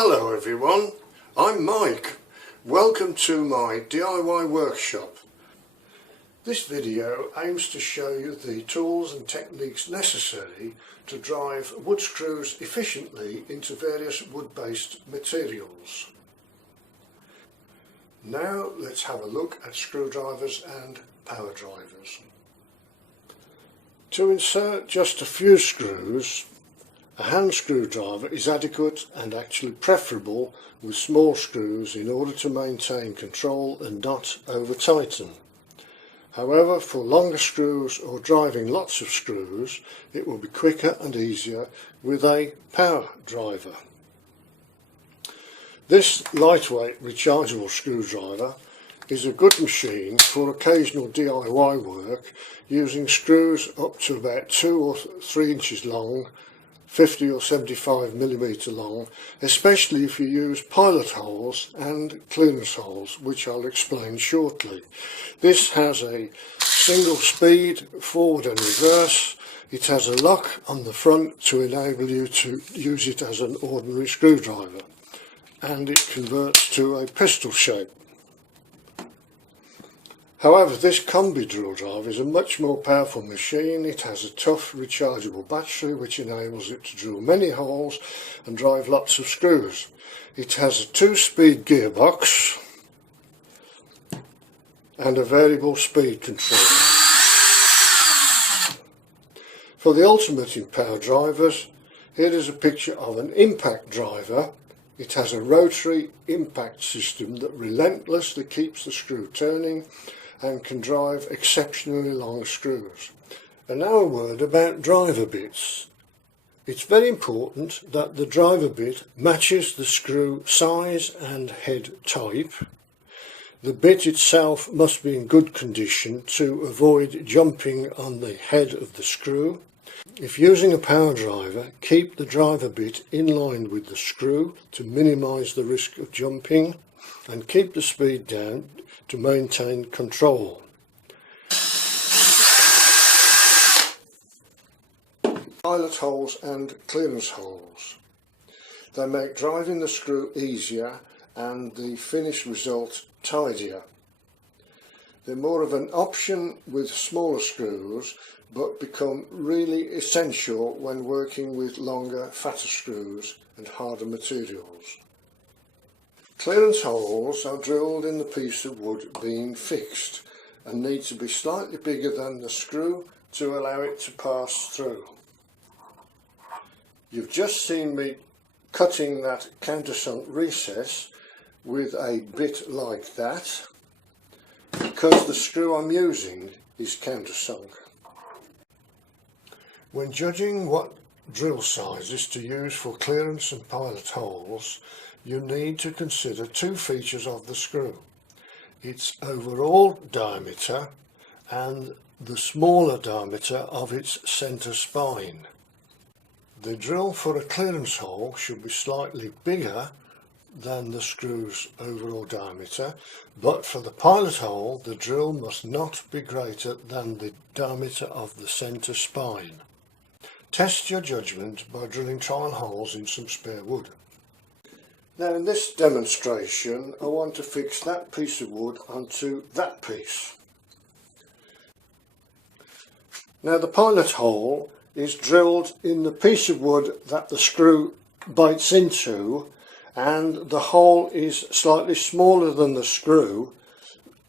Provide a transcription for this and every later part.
Hello everyone, I'm Mike. Welcome to my DIY workshop. This video aims to show you the tools and techniques necessary to drive wood screws efficiently into various wood-based materials. Now let's have a look at screwdrivers and power drivers. To insert just a few screws, a hand screwdriver is adequate and actually preferable with small screws in order to maintain control and not over tighten. However, for longer screws or driving lots of screws, it will be quicker and easier with a power driver. This lightweight rechargeable screwdriver is a good machine for occasional DIY work using screws up to about 2 or 3 inches long, 50 or 75 millimeter long, especially if you use pilot holes and clearance holes, which I'll explain shortly. This has a single speed forward and reverse. It has a lock on the front to enable you to use it as an ordinary screwdriver, and it converts to a pistol shape. However, this combi drill drive is a much more powerful machine. It has a tough rechargeable battery which enables it to drill many holes and drive lots of screws. It has a 2-speed gearbox and a variable speed control. For the ultimate in power drivers, here is a picture of an impact driver. It has a rotary impact system that relentlessly keeps the screw turning and can drive exceptionally long screws. And now a word about driver bits. It's very important that the driver bit matches the screw size and head type. The bit itself must be in good condition to avoid jumping on the head of the screw. If using a power driver, keep the driver bit in line with the screw to minimise the risk of jumping, and keep the speed down to maintain control. Pilot holes and clearance holes. They make driving the screw easier and the finished result tidier. They're more of an option with smaller screws, but become really essential when working with longer, fatter screws and harder materials. Clearance holes are drilled in the piece of wood being fixed and need to be slightly bigger than the screw to allow it to pass through. You've just seen me cutting that countersunk recess with a bit like that because the screw I'm using is countersunk. When judging what drill sizes to use for clearance and pilot holes, you need to consider 2 features of the screw: its overall diameter and the smaller diameter of its centre spine. The drill for a clearance hole should be slightly bigger than the screw's overall diameter, but for the pilot hole the drill must not be greater than the diameter of the centre spine. Test your judgment by drilling trial holes in some spare wood. Now in this demonstration I want to fix that piece of wood onto that piece. Now the pilot hole is drilled in the piece of wood that the screw bites into, and the hole is slightly smaller than the screw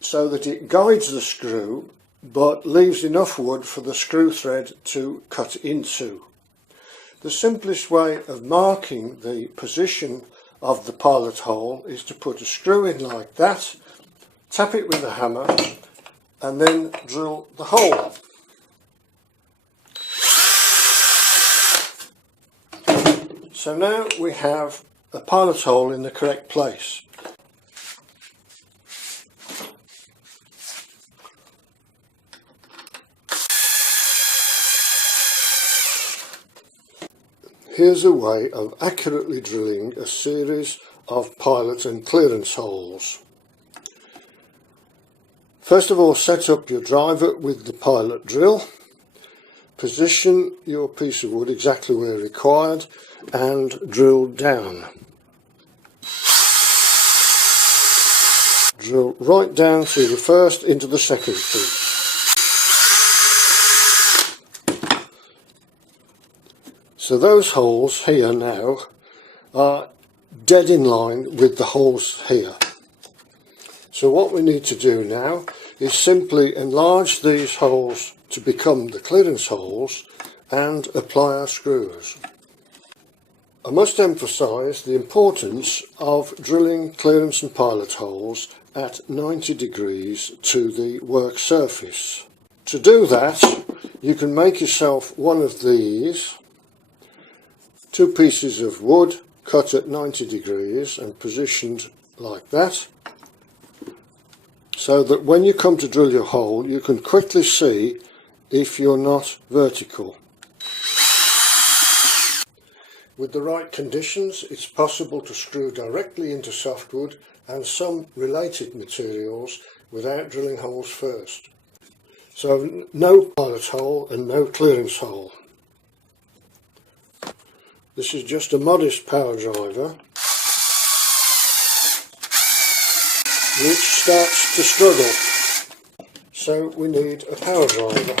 so that it guides the screw but leaves enough wood for the screw thread to cut into. The simplest way of marking the position of the pilot hole is to put a screw in like that, tap it with a hammer and then drill the hole. So now we have a pilot hole in the correct place. Here's a way of accurately drilling a series of pilot and clearance holes. First of all, set up your driver with the pilot drill. Position your piece of wood exactly where required and drill down. drill right down through the first into the second piece. So those holes here now are dead in line with the holes here. So what we need to do now is simply enlarge these holes to become the clearance holes and apply our screws. I must emphasise the importance of drilling clearance and pilot holes at 90 degrees to the work surface. To do that, you can make yourself one of these, two pieces of wood cut at 90 degrees and positioned like that, so that when you come to drill your hole you can quickly see if you're not vertical. With the right conditions it's possible to screw directly into softwood and some related materials without drilling holes first. So no pilot hole and no clearance hole. This is just a modest power driver which starts to struggle. So we need a power driver.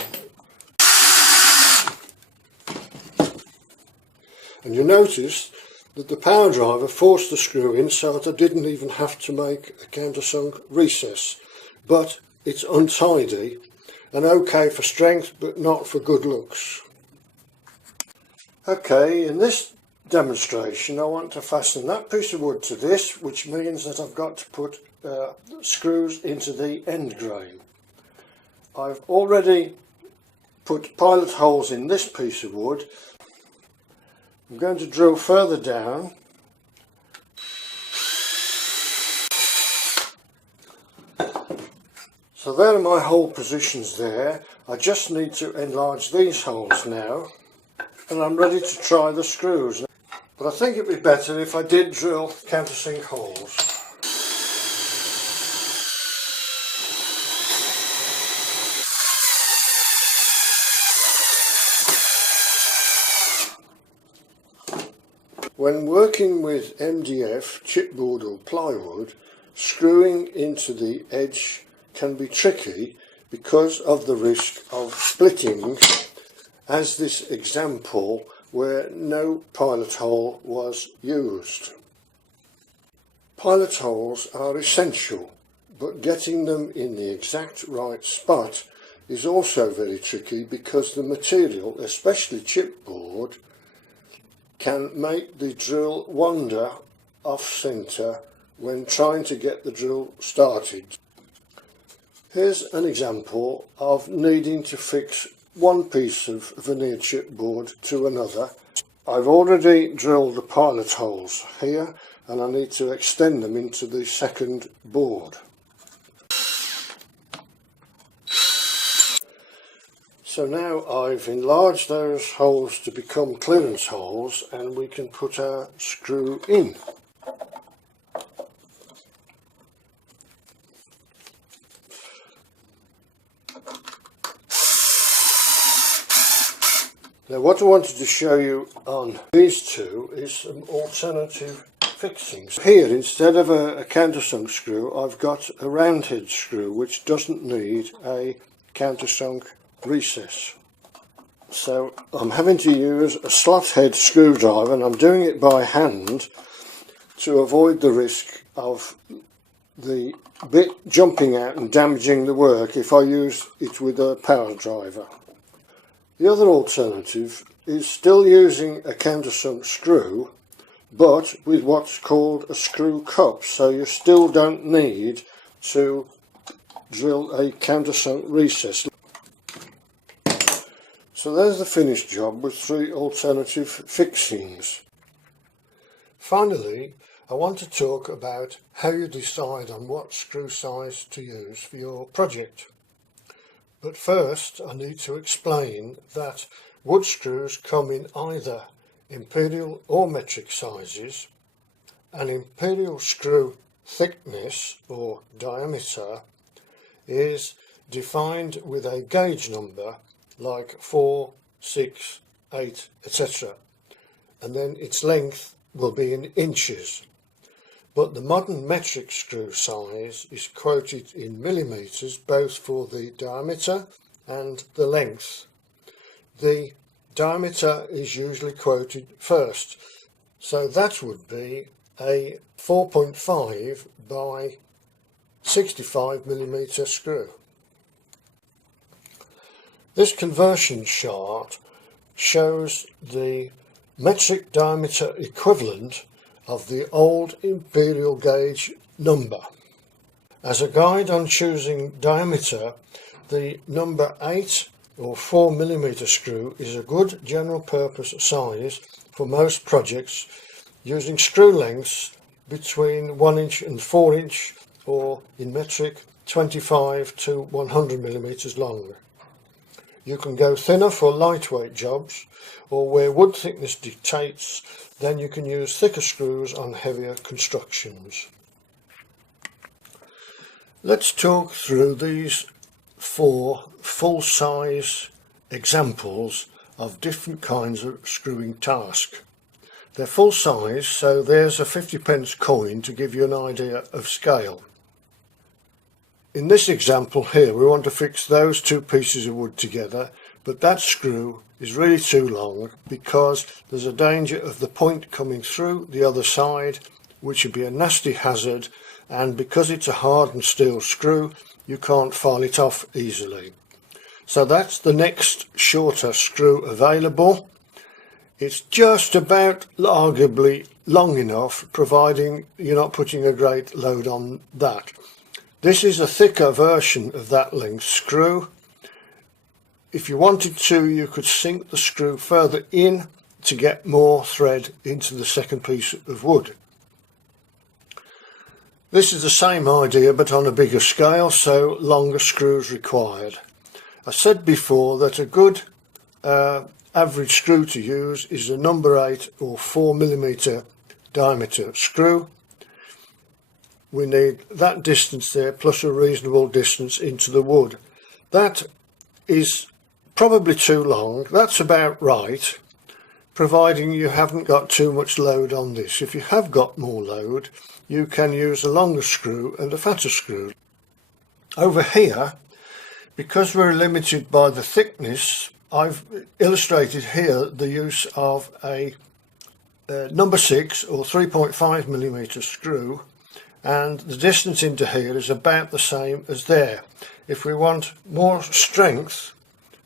And you notice that the power driver forced the screw in so that I didn't even have to make a countersunk recess. But it's untidy and okay for strength but not for good looks. Okay, in this demonstration I want to fasten that piece of wood to this, which means that I've got to put screws into the end grain. I've already put pilot holes in this piece of wood. I'm going to drill further down so there are my hole positions there. I just need to enlarge these holes now and I'm ready to try the screws. But I think it would be better if I did drill countersink holes. When working with MDF, chipboard or plywood, screwing into the edge can be tricky because of the risk of splitting, as this example where no pilot hole was used. Pilot holes are essential, but getting them in the exact right spot is also very tricky because the material, especially chipboard, can make the drill wander off centre when trying to get the drill started. Here's an example of needing to fix one piece of veneer chipboard to another. I've already drilled the pilot holes here and I need to extend them into the second board. So now I've enlarged those holes to become clearance holes and we can put our screw in. Now what I wanted to show you on these two is some alternative fixings. Here, instead of a countersunk screw, I've got a round head screw which doesn't need a countersunk recess. So I'm having to use a slot head screwdriver and I'm doing it by hand to avoid the risk of the bit jumping out and damaging the work if I use it with a power driver. The other alternative is still using a countersunk screw but with what's called a screw cup, so you still don't need to drill a countersunk recess. So there's the finished job with 3 alternative fixings. Finally, I want to talk about how you decide on what screw size to use for your project. But first I need to explain that wood screws come in either imperial or metric sizes. An imperial screw thickness or diameter is defined with a gauge number like 4, 6, 8, etc. and then its length will be in inches. but the modern metric screw size is quoted in millimetres both for the diameter and the length. The diameter is usually quoted first, so that would be a 4.5 by 65 millimetre screw. This conversion chart shows the metric diameter equivalent of the old imperial gauge number. As a guide on choosing diameter, the number 8 or 4 millimetre screw is a good general purpose size for most projects, using screw lengths between 1 inch and 4 inch, or in metric 25 to 100 millimetres long. You can go thinner for lightweight jobs, or where wood thickness dictates, then you can use thicker screws on heavier constructions. Let's talk through these 4 full-size examples of different kinds of screwing task. They're full size, so there's a 50p coin to give you an idea of scale. In this example here, we want to fix those 2 pieces of wood together, but that screw is really too long because there's a danger of the point coming through the other side, which would be a nasty hazard, and because it's a hardened steel screw, you can't file it off easily. So that's the next shorter screw available. It's just about arguably long enough, providing you're not putting a great load on that. This is a thicker version of that length screw. If you wanted to, you could sink the screw further in to get more thread into the second piece of wood. This is the same idea but on a bigger scale, so longer screws required. I said before that a good average screw to use is a number 8 or 4 millimetre diameter screw. We need that distance there plus a reasonable distance into the wood. That is probably too long. That's about right, providing you haven't got too much load on this. If you have got more load, you can use a longer screw and a fatter screw. Over here, because we're limited by the thickness, I've illustrated here the use of a number 6 or 3.5 millimetre screw, and the distance into here is about the same as there. If we want more strength,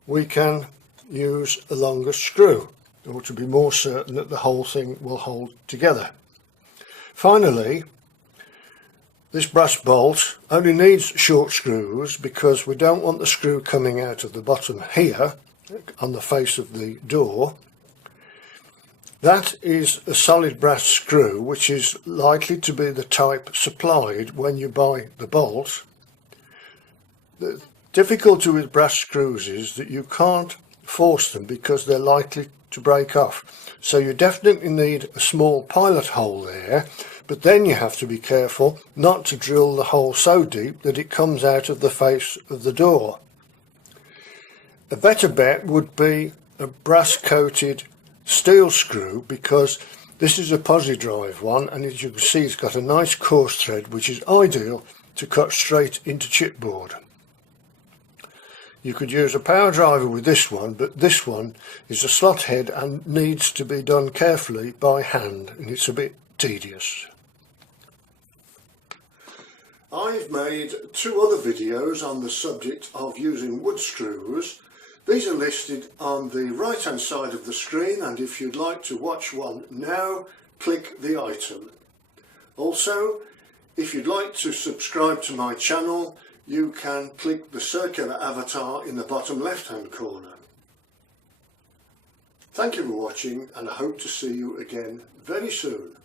we can use a longer screw, or to be more certain that the whole thing will hold together. Finally, this brass bolt only needs short screws because we don't want the screw coming out of the bottom here on the face of the door. That is a solid brass screw, which is likely to be the type supplied when you buy the bolt. The difficulty with brass screws is that you can't force them because they're likely to break off. So you definitely need a small pilot hole there, but then you have to be careful not to drill the hole so deep that it comes out of the face of the door. A better bet would be a brass coated steel screw, because this is a posi drive one, and as you can see it's got a nice coarse thread which is ideal to cut straight into chipboard. You could use a power driver with this one, but this one is a slot head and needs to be done carefully by hand, and it's a bit tedious. I've made 2 other videos on the subject of using wood screws. These are listed on the right hand side of the screen, and if you'd like to watch one now, click the item. Also, if you'd like to subscribe to my channel, you can click the circular avatar in the bottom left hand corner. Thank you for watching, and I hope to see you again very soon.